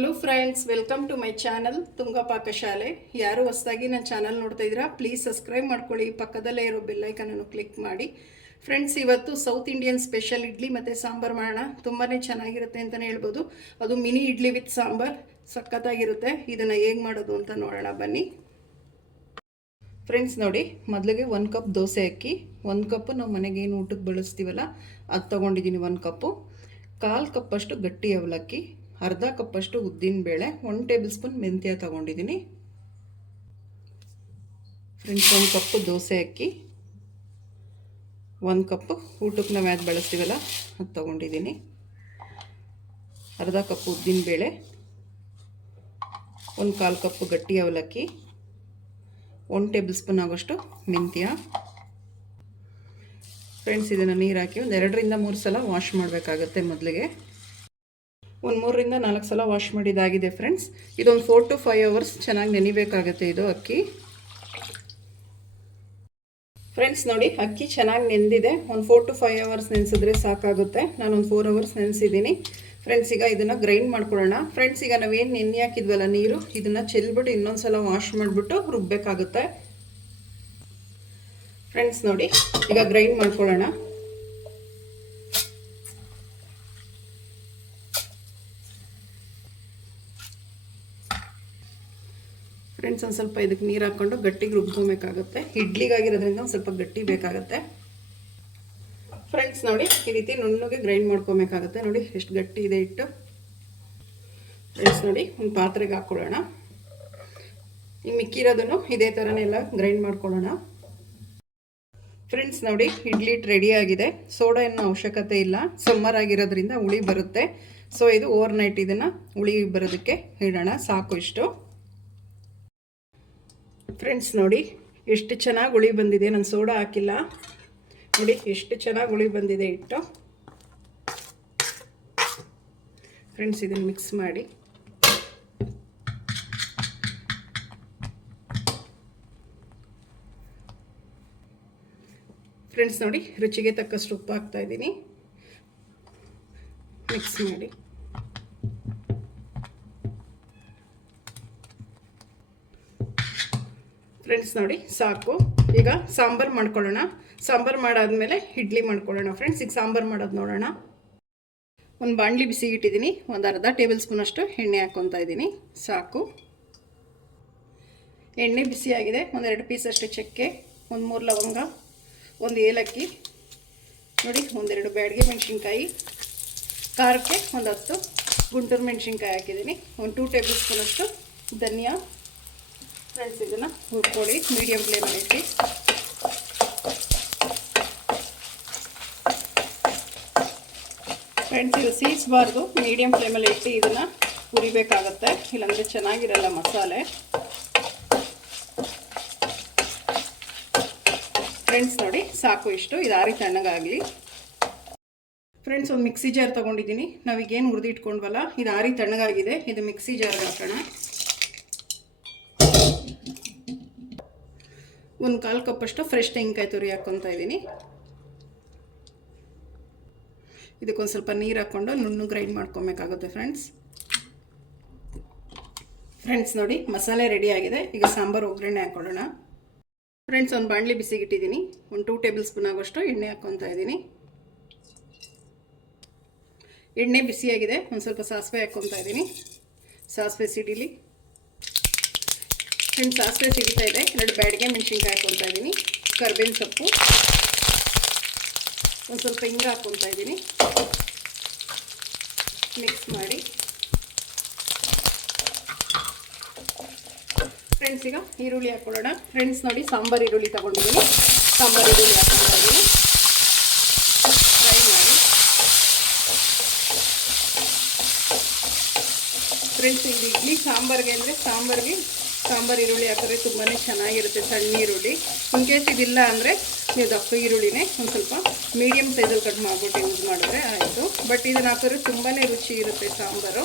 Hello friends welcome to my channel Tunga Pakashale ಯಾರು ಹೊಸದಾಗಿ ನನ್ನ ಚಾನಲ್ ನೋಡ್ತಾ ಇದ್ದೀರಾ ಪ್ಲೀಸ್ ಸಬ್ಸ್ಕ್ರೈಬ್ ಮಾಡ್ಕೊಳ್ಳಿ. ಪಕ್ಕದಲ್ಲೇ ಇರೋ ಬೆಲ್ಲೈಕನನ್ನು ಕ್ಲಿಕ್ ಮಾಡಿ. ಫ್ರೆಂಡ್ಸ್ ಇವತ್ತು ಸೌತ್ ಇಂಡಿಯನ್ ಸ್ಪೆಷಲ್ ಇಡ್ಲಿ ಮತ್ತು ಸಾಂಬಾರು ಮಾಡೋಣ. ತುಂಬಾ ಚೆನ್ನಾಗಿರುತ್ತೆ ಅಂತಲೇ ಹೇಳ್ಬೋದು. ಅದು ಮಿನಿ ಇಡ್ಲಿ ವಿತ್ ಸಾಂಬಾರ್, ಸಖತ್ತಾಗಿರುತ್ತೆ. ಇದನ್ನು ಹೇಗೆ ಮಾಡೋದು ಅಂತ ನೋಡೋಣ, ಬನ್ನಿ. ಫ್ರೆಂಡ್ಸ್ ನೋಡಿ, ಮೊದಲಿಗೆ ಒಂದು ಕಪ್ ದೋಸೆ ಅಕ್ಕಿ ಒಂದು ಕಪ್ಪು ನಾವು ಮನೆಗೆ ಏನು ಊಟಕ್ಕೆ ಬಳಸ್ತೀವಲ್ಲ, ಅದು ತೊಗೊಂಡಿದ್ದೀನಿ ಒಂದು ಕಪ್ಪು ಕಾಲು ಕಪ್ಪಷ್ಟು ಗಟ್ಟಿ ಅವಲಕ್ಕಿ ಅರ್ಧ ಕಪ್ಪಷ್ಟು ಉದ್ದಿನಬೇಳೆ ಒನ್ ಟೇಬಲ್ ಸ್ಪೂನ್ ಮೆಂತ್ಯ ತೊಗೊಂಡಿದ್ದೀನಿ. ಫ್ರೆಂಡ್ಸ್ ಒಂದು ಕಪ್ಪು ದೋಸೆ ಅಕ್ಕಿ, ಒಂದು ಕಪ್ಪು ಊಟಕ್ಕೆ ನಾವು ಯಾವ್ದು ಬಳಸ್ತೀವಲ್ಲ ಅದು ತೊಗೊಂಡಿದ್ದೀನಿ. ಅರ್ಧ ಕಪ್ ಉದ್ದಿನಬೇಳೆ ಒಂದು ಕಾಲು ಕಪ್ಪು ಗಟ್ಟಿ ಅವಲಕ್ಕಿ ಒನ್ ಟೇಬಲ್ ಸ್ಪೂನ್ ಆಗೋಷ್ಟು ಮೆಂತ್ಯ. ಫ್ರೆಂಡ್ಸ್ ಇದನ್ನು ನೀರು ಹಾಕಿ ಒಂದು ಎರಡರಿಂದ ಮೂರು ಸಲ ವಾಶ್ ಮಾಡಬೇಕಾಗತ್ತೆ ಮೊದಲಿಗೆ. ಒಂದು ಮೂರರಿಂದ ನಾಲ್ಕು ಸಲ ವಾಶ್ ಮಾಡಿದಾಗಿದೆ ಫ್ರೆಂಡ್ಸ್ ಇದೊಂದು ಫೋರ್ ಟು ಫೈವ್ ಅವರ್ಸ್ ಚೆನ್ನಾಗಿ ನೆನಿಬೇಕಾಗತ್ತೆ ಇದು ಅಕ್ಕಿ. ಫ್ರೆಂಡ್ಸ್ ನೋಡಿ, ಅಕ್ಕಿ ಚೆನ್ನಾಗಿ ನೆಂದಿದೆ. ಒಂದು ಫೋರ್ ಟು ಫೈವ್ ಅವರ್ಸ್ ನೆನೆಸಿದ್ರೆ ಸಾಕಾಗುತ್ತೆ. ನಾನೊಂದು ಫೋರ್ ಅವರ್ಸ್ ನೆನೆಸಿದ್ದೀನಿ ಫ್ರೆಂಡ್ಸ್ ಈಗ ಇದನ್ನು ಗ್ರೈಂಡ್ ಮಾಡ್ಕೊಳ್ಳೋಣ. ಫ್ರೆಂಡ್ಸ್ ಈಗ ನಾವೇನು ನೆನೆ ಹಾಕಿದ್ವಲ್ಲ ನೀರು? ಇದನ್ನು ಚೆಲ್ಬಿಟ್ಟು ಇನ್ನೊಂದು ಸಲ ವಾಶ್ ಮಾಡಿಬಿಟ್ಟು ರುಬ್ಬಬೇಕಾಗುತ್ತೆ ಫ್ರೆಂಡ್ಸ್ ನೋಡಿ, ಈಗ ಗ್ರೈಂಡ್ ಮಾಡ್ಕೊಳ್ಳೋಣ. ಫ್ರೆಂಡ್ಸ್ ಒಂದು ಸ್ವಲ್ಪ ಇದಕ್ಕೆ ನೀರು ಹಾಕ್ಕೊಂಡು ಗಟ್ಟಿಗೆ ರುಬ್ಕೊಬೇಕಾಗುತ್ತೆ ಇಡ್ಲಿಗಾಗಿರೋದ್ರಿಂದ ಒಂದು ಸ್ವಲ್ಪ ಗಟ್ಟಿ ಬೇಕಾಗುತ್ತೆ. ಫ್ರೆಂಡ್ಸ್ ನೋಡಿ, ಈ ರೀತಿ ನುಣ್ಣಗೆ ಗ್ರೈಂಡ್ ಮಾಡ್ಕೊಬೇಕಾಗುತ್ತೆ. ನೋಡಿ, ಎಷ್ಟು ಗಟ್ಟಿ ಇದೆ ಇಟ್ಟು ಫ್ರೆಂಡ್ಸ್ ನೋಡಿ, ಒಂದು ಪಾತ್ರೆಗೆ ಹಾಕ್ಕೊಳ್ಳೋಣ ಈ ಮಿಕ್ಕಿರೋದನ್ನು ಇದೇ ಥರನೇ ಎಲ್ಲ ಗ್ರೈಂಡ್ ಮಾಡ್ಕೊಳ್ಳೋಣ. ಫ್ರೆಂಡ್ಸ್ ನೋಡಿ, ಇಡ್ಲಿ ರೆಡಿ ಆಗಿದೆ. ಸೋಡಾ ಏನೋ ಅವಶ್ಯಕತೆ ಇಲ್ಲ. ಸಮ್ಮರ್ ಆಗಿರೋದ್ರಿಂದ ಹುಳಿ ಬರುತ್ತೆ. ಸೊ, ಇದು ಓವರ್ ನೈಟ್ ಇದನ್ನು ಹುಳಿ ಬರೋದಕ್ಕೆ ಇಡೋಣ. ಸಾಕು ಇಷ್ಟು. ಫ್ರೆಂಡ್ಸ್ ನೋಡಿ, ಎಷ್ಟು ಚೆನ್ನಾಗಿ ಹುಳಿ ಬಂದಿದೆ. ನಾನು ಸೋಡಾ ಹಾಕಿಲ್ಲ. ನೋಡಿ, ಎಷ್ಟು ಚೆನ್ನಾಗಿ ಹುಳಿ ಬಂದಿದೆ ಇಟ್ಟು ಫ್ರೆಂಡ್ಸ್ ಇದನ್ನು ಮಿಕ್ಸ್ ಮಾಡಿ. ಫ್ರೆಂಡ್ಸ್ ನೋಡಿ, ರುಚಿಗೆ ತಕ್ಕಷ್ಟು ಉಪ್ಪು ಹಾಕ್ತಾ ಇದ್ದೀನಿ. ಮಿಕ್ಸ್ ಮಾಡಿ. ಫ್ರೆಂಡ್ಸ್ ನೋಡಿ, ಸಾಕು. ಈಗ ಸಾಂಬಾರು ಮಾಡ್ಕೊಳ್ಳೋಣ. ಸಾಂಬಾರು ಮಾಡಾದ್ಮೇಲೆ ಇಡ್ಲಿ ಮಾಡ್ಕೊಳ್ಳೋಣ ಫ್ರೆಂಡ್ಸ್ ಈಗ ಸಾಂಬಾರು ಮಾಡೋದು ನೋಡೋಣ. ಒಂದು ಬಾಣಲಿ ಬಿಸಿ ಇಟ್ಟಿದ್ದೀನಿ. ಒಂದು ಅರ್ಧ ಟೇಬಲ್ ಸ್ಪೂನಷ್ಟು ಎಣ್ಣೆ ಹಾಕ್ಕೊತಾ ಇದ್ದೀನಿ. ಸಾಕು. ಎಣ್ಣೆ ಬಿಸಿಯಾಗಿದೆ ಒಂದೆರಡು ಪೀಸಷ್ಟು ಚಕ್ಕೆ. ಒಂದು ಮೂರು ಲವಂಗ. ಒಂದು ಏಲಕ್ಕಿ. ನೋಡಿ ಒಂದೆರಡು ಬ್ಯಾಡಿಗೆ ಮೆಣಸಿನ್ಕಾಯಿ. ಖಾರಕ್ಕೆ ಒಂದು ಹತ್ತು. ಗುಂಟೂರು ಮೆಣಸಿನ್ಕಾಯಿ ಹಾಕಿದ್ದೀನಿ. ಒಂದು ಟೂ ಟೇಬಲ್ ಸ್ಪೂನಷ್ಟು ಧನಿಯಾ. ಫ್ರೆಂಡ್ಸ್, ಇದನ್ನು ಹುರ್ಕೊಳ್ಳಿ ಮೀಡಿಯಮ್ ಫ್ಲೇಮಲ್ಲಿ ಇಟ್ಟು. ಫ್ರೆಂಡ್ಸ್, ಇದು ಸೀಸ್ಬಾರ್ದು. ಮೀಡಿಯಮ್ ಫ್ಲೇಮಲ್ಲಿ ಇಟ್ಟು ಇದನ್ನು ಹುರಿಬೇಕಾಗತ್ತೆ. ಇಲ್ಲಾಂದರೆ ಚೆನ್ನಾಗಿರಲ್ಲ ಮಸಾಲೆ. ಫ್ರೆಂಡ್ಸ್, ನೋಡಿ, ಸಾಕು ಇಷ್ಟು. ಇದು ಆರಿ ತಣ್ಣಗಾಗಲಿ. ಫ್ರೆಂಡ್ಸ್, ಒಂದು ಮಿಕ್ಸಿ ಜಾರ್ ತೊಗೊಂಡಿದ್ದೀನಿ. ನಾವೀಗೇನು ಹುರಿದಿಟ್ಕೊಂಡ್ವಲ್ಲ, ಇದು ಆರಿ ತಣ್ಣಗಾಗಿದೆ. ಇದು ಮಿಕ್ಸಿ ಜಾರ್ಗೆ ಹಾಕೋಣ. ಒಂದು ಕಾಲು ಕಪ್ಪಷ್ಟು ಫ್ರೆಶ್ ತೆಂಗಿನಕಾಯಿ ತುರಿ ಹಾಕ್ಕೊತಾ ಇದ್ದೀನಿ. ಇದಕ್ಕೊಂದು ಸ್ವಲ್ಪ ನೀರು ಹಾಕ್ಕೊಂಡು ನುಣ್ಣು ಗ್ರೈಂಡ್ ಮಾಡ್ಕೊಬೇಕಾಗುತ್ತೆ ಫ್ರೆಂಡ್ಸ್ ಫ್ರೆಂಡ್ಸ್ ನೋಡಿ, ಮಸಾಲೆ ರೆಡಿ ಆಗಿದೆ. ಈಗ ಸಾಂಬಾರು ಒಗ್ಗರಣೆ ಹಾಕ್ಕೊಳ್ಳೋಣ ಫ್ರೆಂಡ್ಸ್ ಒಂದು ಬಾಣಲಿ ಬಿಸಿಗಿಟ್ಟಿದ್ದೀನಿ. ಒಂದು ಟೂ ಟೇಬಲ್ ಸ್ಪೂನ್ ಆಗೋಷ್ಟು ಎಣ್ಣೆ ಹಾಕ್ಕೊತಾ ಇದ್ದೀನಿ. ಎಣ್ಣೆ ಬಿಸಿಯಾಗಿದೆ. ಒಂದು ಸ್ವಲ್ಪ ಸಾಸಿವೆ ಹಾಕ್ಕೊತಾ ಇದ್ದೀನಿ. ಸಾಸಿವೆ ಸಿಡಿಲಿ ಫ್ರೆಂಡ್ಸ್ ಸಾಸಿವೆ ಸಿಗ್ತಾ ಇದೆ. ಎರಡು ಬ್ಯಾಡಿಗೆ ಮೆಣಸಿನ್ಕಾಯಿ ಹಾಕ್ಕೊತಾ ಇದ್ದೀನಿ ಕರ್ಬೇವಿನ ಸೊಪ್ಪು. ಒಂದು ಸ್ವಲ್ಪ ಹಿಂಗ ಹಾಕ್ಕೊತಾ ಇದ್ದೀನಿ ಮಿಕ್ಸ್ ಮಾಡಿ. ಫ್ರೆಂಡ್ಸ್ ಈಗ ಈರುಳ್ಳಿ ಹಾಕ್ಕೊಳ್ಳೋಣ ಫ್ರೆಂಡ್ಸ್ ನೋಡಿ, ಸಾಂಬಾರು ಈರುಳ್ಳಿ ತೊಗೊಂಡಿದ್ದೀನಿ. ಸಾಂಬಾರು ಈರುಳ್ಳಿ ಹಾಕ್ಕೊತಾ ಇದ್ದೀನಿ ಫ್ರೈ ಮಾಡಿ. ಫ್ರೆಂಡ್ಸ್ ಇದು ಇಡ್ಲಿ ಸಾಂಬಾರಿಗೆ ಅಂದರೆ ಸಾಂಬಾರಿಗೆ ಸಾಂಬಾರು ಈರುಳ್ಳಿ ಹಾಕಿದ್ರೆ ತುಂಬಾ ಚೆನ್ನಾಗಿರುತ್ತೆ ಸಣ್ಣ ಈರುಳ್ಳಿ. ಇನ್ ಕೇಸ್ ಇದಿಲ್ಲ ಅಂದರೆ ನೀವು ದಪ್ಪ ಈರುಳ್ಳಿನೇ ಒಂದು ಸ್ವಲ್ಪ ಮೀಡಿಯಮ್ ಸೈಜಲ್ಲಿ ಕಟ್ ಮಾಡಿಬಿಟ್ಟು ಯೂಸ್ ಮಾಡಿದ್ರೆ ಆಯಿತು. ಬಟ್ ಇದನ್ನು ಹಾಕಿದ್ರೆ ತುಂಬಾ ರುಚಿ ಇರುತ್ತೆ ಸಾಂಬಾರು.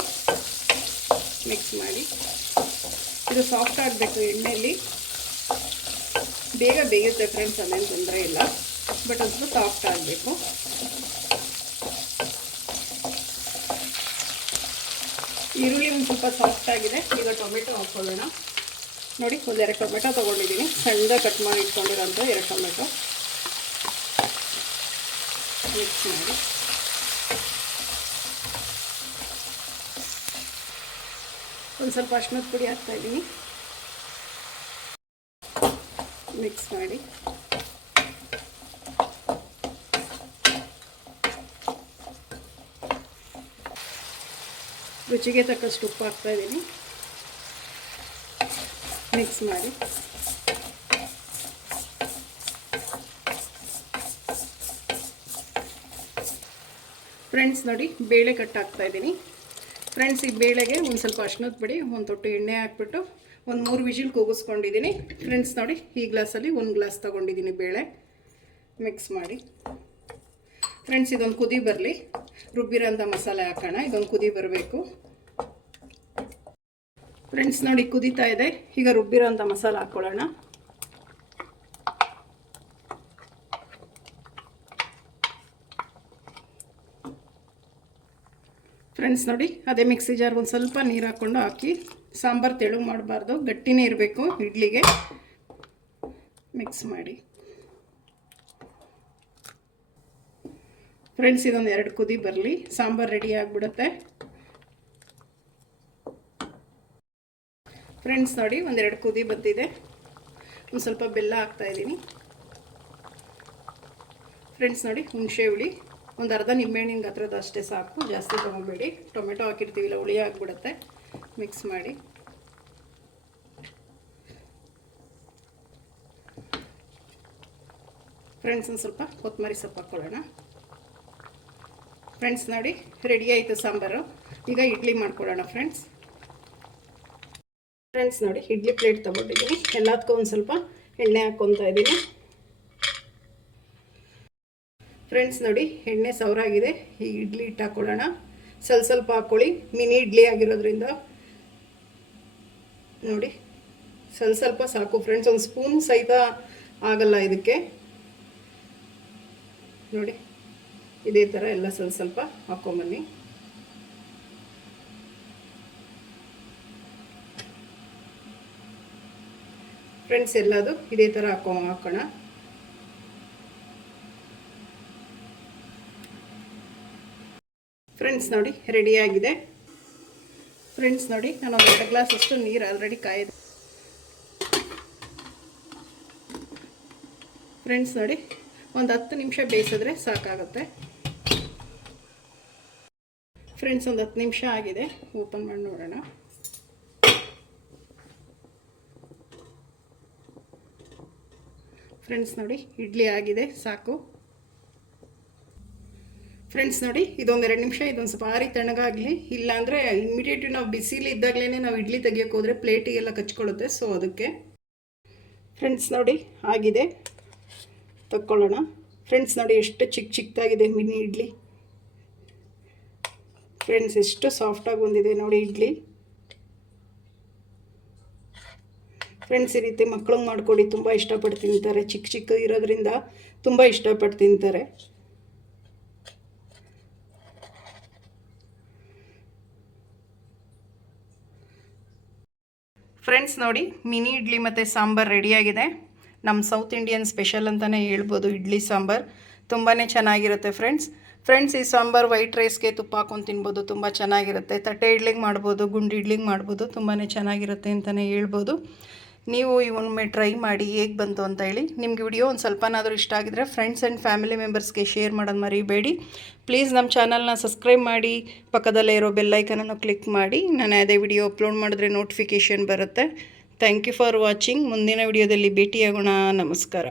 ಮಿಕ್ಸ್ ಮಾಡಿ. ಇದು ಸಾಫ್ಟ್ ಆಗಬೇಕು ಎಣ್ಣೆಯಲ್ಲಿ ಬೇಗ ಬೇಯುತ್ತೆ ಫ್ರೆಂಡ್ಸ್ ಅದೇನು ತೊಂದರೆ ಇಲ್ಲ. ಬಟ್ ಒಂದು ಸ್ವಲ್ಪ ಸಾಫ್ಟ್ ಆಗಬೇಕು. ಈರುಳ್ಳಿ ಒಂದು ಸ್ವಲ್ಪ ಸಾಫ್ಟ್ ಆಗಿದೆ. ಈಗ ಟೊಮೆಟೊ ಹಾಕ್ಕೊಳ್ಳೋಣ ನೋಡಿ, ಒಂದು ಎರಡು ಟೊಮೆಟೊ ತೊಗೊಂಡಿದ್ದೀನಿ ಸಣ್ಣ ಕಟ್ ಮಾಡಿ ಇಟ್ಕೊಂಡಿರೋಂಥ ಎರಡು ಟೊಮೆಟೊ. ಮಿಕ್ಸ್ ಮಾಡಿ. ಒಂದು ಸ್ವಲ್ಪ ಅಶ್ನದ ಪುಡಿ ಹಾಕ್ತಾಯಿದ್ದೀನಿ ಮಿಕ್ಸ್ ಮಾಡಿ. ರುಚಿಗೆ ತಕ್ಕಷ್ಟು ಉಪ್ಪು ಹಾಕ್ತಾ ಇದ್ದೀನಿ ಮಿಕ್ಸ್ ಮಾಡಿ. ಫ್ರೆಂಡ್ಸ್ ನೋಡಿ, ಬೇಳೆ ಕಟ್ ಹಾಕ್ತಾ ಇದ್ದೀನಿ. ಫ್ರೆಂಡ್ಸ್ ಈ ಬೇಳೆಗೆ ಒಂದು ಸ್ವಲ್ಪ ಅರ್ಶಿನದ ಬಿಡಿ ಒಂದು ತೊಟ್ಟು ಎಣ್ಣೆ ಹಾಕ್ಬಿಟ್ಟು ಒಂದು ಮೂರು ವಿಜಿಲ್ ಕೂಗಿಸ್ಕೊಂಡಿದ್ದೀನಿ. ಫ್ರೆಂಡ್ಸ್ ನೋಡಿ, ಈ ಗ್ಲಾಸಲ್ಲಿ ಒಂದು ಗ್ಲಾಸ್ ತೊಗೊಂಡಿದ್ದೀನಿ ಬೇಳೆ. ಮಿಕ್ಸ್ ಮಾಡಿ. ಫ್ರೆಂಡ್ಸ್ ಇದೊಂದು ಕುದಿ ಬರಲಿ. ರುಬ್ಬಿರೋಂಥ ಮಸಾಲೆ ಹಾಕೋಣ, ಇದೊಂದು ಕುದಿ ಬರಬೇಕು. ಫ್ರೆಂಡ್ಸ್ ನೋಡಿ ಕುದೀತಾ ಇದೆ. ಈಗ ರುಬ್ಬಿರೋಂಥ ಮಸಾಲ ಹಾಕ್ಕೊಳ್ಳೋಣ ಫ್ರೆಂಡ್ಸ್ ನೋಡಿ, ಅದೇ ಮಿಕ್ಸಿ ಜಾರ್ಗೆ ಒಂದು ಸ್ವಲ್ಪ ನೀರು ಹಾಕ್ಕೊಂಡು ಹಾಕಿ, ಸಾಂಬಾರು ತೆಳು ಮಾಡಬಾರ್ದು, ಗಟ್ಟಿನೇ ಇರಬೇಕು ಇಡ್ಲಿಗೆ. ಮಿಕ್ಸ್ ಮಾಡಿ. ಫ್ರೆಂಡ್ಸ್ ಇದೊಂದು ಎರಡು ಕುದಿ ಬರಲಿ. ಸಾಂಬಾರು ರೆಡಿ ಆಗಿಬಿಡುತ್ತೆ. ಫ್ರೆಂಡ್ಸ್ ನೋಡಿ, ಒಂದೆರಡು ಕುದಿ ಬಂದಿದೆ. ಒಂದು ಸ್ವಲ್ಪ ಬೆಲ್ಲ ಹಾಕ್ತಾ ಇದ್ದೀನಿ. ಫ್ರೆಂಡ್ಸ್ ನೋಡಿ, ಹುಣಸೆ ಹುಳಿ. ಒಂದು ಅರ್ಧ ನಿಂಬೆಹಣ್ಣಿನ ಗಾತ್ರದ ಅಷ್ಟೇ ಸಾಕು. ಜಾಸ್ತಿ ತೊಗೊಬೇಡಿ. ಟೊಮೆಟೊ ಹಾಕಿರ್ತೀವಿಲ್ಲ ಹುಳಿ ಆಗಿಬಿಡುತ್ತೆ. ಮಿಕ್ಸ್ ಮಾಡಿ. ಫ್ರೆಂಡ್ಸ್ ಒಂದು ಸ್ವಲ್ಪ ಕೊತ್ತಂಬರಿ ಸೊಪ್ಪು ಹಾಕ್ಕೊಳ್ಳೋಣ ಫ್ರೆಂಡ್ಸ್ ನೋಡಿ ರೆಡಿ ಆಯಿತು ಸಾಂಬಾರು. ಈಗ ಇಡ್ಲಿ ಮಾಡ್ಕೊಳ್ಳೋಣ ಫ್ರೆಂಡ್ಸ್ ಫ್ರೆಂಡ್ಸ್ ನೋಡಿ, ಇಡ್ಲಿ ಪ್ಲೇಟ್ ತೊಗೊಂಡಿದ್ದೀನಿ. ಎಲ್ಲದಕ್ಕೂ ಒಂದು ಸ್ವಲ್ಪ ಎಣ್ಣೆ ಹಾಕ್ಕೊತಾ ಇದ್ದೀನಿ. ಫ್ರೆಂಡ್ಸ್ ನೋಡಿ, ಎಣ್ಣೆ ಸವರಾಗಿದೆ. ಈ ಇಡ್ಲಿ ಹಿಟ್ಟು ಹಾಕ್ಕೊಳ್ಳೋಣ ಸ್ವಲ್ಪ ಸ್ವಲ್ಪ ಹಾಕ್ಕೊಳ್ಳಿ ಮಿನಿ ಇಡ್ಲಿ ಆಗಿರೋದ್ರಿಂದ. ನೋಡಿ, ಸ್ವಲ್ಪ ಸ್ವಲ್ಪ ಸಾಕು. ಫ್ರೆಂಡ್ಸ್ ಒಂದು ಸ್ಪೂನ್ ಸಹಿತ ಆಗಲ್ಲ ಇದಕ್ಕೆ. ನೋಡಿ, ಇದೇ ಥರ ಎಲ್ಲ ಸ್ವಲ್ಪ ಸ್ವಲ್ಪ ಹಾಕ್ಕೊಂಬನ್ನಿ ಫ್ರೆಂಡ್ಸ್ ಎಲ್ಲದು ಇದೇ ಥರ ಹಾಕೋ ಹಾಕೋಣ. ಫ್ರೆಂಡ್ಸ್ ನೋಡಿ ರೆಡಿಯಾಗಿದೆ ಫ್ರೆಂಡ್ಸ್ ನೋಡಿ ನಾನು ಒಂದು ಎರಡು ಗ್ಲಾಸ್ ನೀರು ಆಲ್ರೆಡಿ ಕಾಯಿದೆ. ಫ್ರೆಂಡ್ಸ್ ನೋಡಿ ಒಂದು ಹತ್ತು ನಿಮಿಷ ಬೇಯಿಸಿದ್ರೆ ಸಾಕಾಗುತ್ತೆ. ಫ್ರೆಂಡ್ಸ್ ಒಂದು ಹತ್ತು ನಿಮಿಷ ಆಗಿದೆ. ಓಪನ್ ಮಾಡಿ ನೋಡೋಣ. ಫ್ರೆಂಡ್ಸ್ ನೋಡಿ, ಇಡ್ಲಿ ಆಗಿದೆ, ಸಾಕು. ಫ್ರೆಂಡ್ಸ್ ನೋಡಿ, ಇದೊಂದು ಎರಡು ನಿಮಿಷ, ಇದೊಂದು ಸ್ವಲ್ಪ ಆರಿ ತಣ್ಣಗಾಗಲಿ. ಇಲ್ಲಾಂದರೆ ಇಮಿಡಿಯೇಟ್ಲಿ ನಾವು ಬಿಸಿಲಿ ಇದ್ದಾಗಲೇ ನಾವು ಇಡ್ಲಿ ತೆಗಿಯೋಕೆ ಹೋದರೆ ಪ್ಲೇಟಿಗೆಲ್ಲ ಕಚ್ಕೊಳ್ಳುತ್ತೆ ಸೊ ಅದಕ್ಕೆ. ಫ್ರೆಂಡ್ಸ್ ನೋಡಿ, ಆಗಿದೆ. ತಕ್ಕೊಳ್ಳೋಣ. ಫ್ರೆಂಡ್ಸ್ ನೋಡಿ, ಎಷ್ಟು ಚಿಕ್ಕ ಚಿಕ್ಕದಾಗಿದೆ ಮಿನಿ ಇಡ್ಲಿ. ಫ್ರೆಂಡ್ಸ್ ಎಷ್ಟು ಸಾಫ್ಟಾಗಿ ಬಂದಿದೆ ನೋಡಿ ಇಡ್ಲಿ. ಫ್ರೆಂಡ್ಸ್ ಈ ರೀತಿ ಮಕ್ಕಳು ಮಾಡಿಕೊಡಿ ತುಂಬ ಇಷ್ಟಪಟ್ಟು ತಿಂತಾರೆ. ಚಿಕ್ಕ ಚಿಕ್ಕ ಇರೋದ್ರಿಂದ ತುಂಬ ಇಷ್ಟಪಟ್ಟು ತಿಂತಾರೆ. ಫ್ರೆಂಡ್ಸ್ ನೋಡಿ, ಮಿನಿ ಇಡ್ಲಿ ಮತ್ತು ಸಾಂಬಾರು ರೆಡಿಯಾಗಿದೆ ನಮ್ಮ ಸೌತ್ ಇಂಡಿಯನ್ ಸ್ಪೆಷಲ್ ಅಂತಲೇ ಹೇಳ್ಬೋದು, ಇಡ್ಲಿ ಸಾಂಬಾರು. ತುಂಬಾ ಚೆನ್ನಾಗಿರುತ್ತೆ ಫ್ರೆಂಡ್ಸ್ ಫ್ರೆಂಡ್ಸ್ ಈ ಸಾಂಬಾರು ವೈಟ್ ರೈಸ್ಗೆ ತುಪ್ಪ ಹಾಕೊಂಡು ತಿನ್ಬೋದು, ತುಂಬ ಚೆನ್ನಾಗಿರುತ್ತೆ. ತಟ್ಟೆ ಇಡ್ಲಿಗೆ ಮಾಡ್ಬೋದು, ಗುಂಡಿ ಇಡ್ಲಿಗೆ ಮಾಡ್ಬೋದು ತುಂಬಾ ಚೆನ್ನಾಗಿರುತ್ತೆ ಅಂತಲೇ ಹೇಳ್ಬೋದು. ನೀವು ಇವೊಮ್ಮೆ ಟ್ರೈ ಮಾಡಿ ಹೇಗೆ ಬಂತು ಅಂತ ಹೇಳಿ ನಿಮಗೆ ವಿಡಿಯೋ ಒಂದು ಸ್ವಲ್ಪನಾದರೂ ಇಷ್ಟ ಆಗಿದ್ರೆ ಫ್ರೆಂಡ್ಸ್ ಆ್ಯಂಡ್ ಫ್ಯಾಮಿಲಿ ಮೆಂಬರ್ಸ್ಗೆ ಶೇರ್ ಮಾಡೋದು ಮರಿಬೇಡಿ. ಪ್ಲೀಸ್ ನಮ್ಮ ಚಾನಲ್ನ ಸಬ್ಸ್ಕ್ರೈಬ್ ಮಾಡಿ, ಪಕ್ಕದಲ್ಲೇ ಇರೋ ಬೆಲ್ಲೈಕನನ್ನು ಕ್ಲಿಕ್ ಮಾಡಿ, ನಾನು ಅದೇ ವಿಡಿಯೋ ಅಪ್ಲೋಡ್ ಮಾಡಿದ್ರೆ ನೋಟಿಫಿಕೇಷನ್ ಬರುತ್ತೆ. ಥ್ಯಾಂಕ್ ಯು ಫಾರ್ ವಾಚಿಂಗ್ ಮುಂದಿನ ವಿಡಿಯೋದಲ್ಲಿ ಭೇಟಿಯಾಗೋಣ. ನಮಸ್ಕಾರ.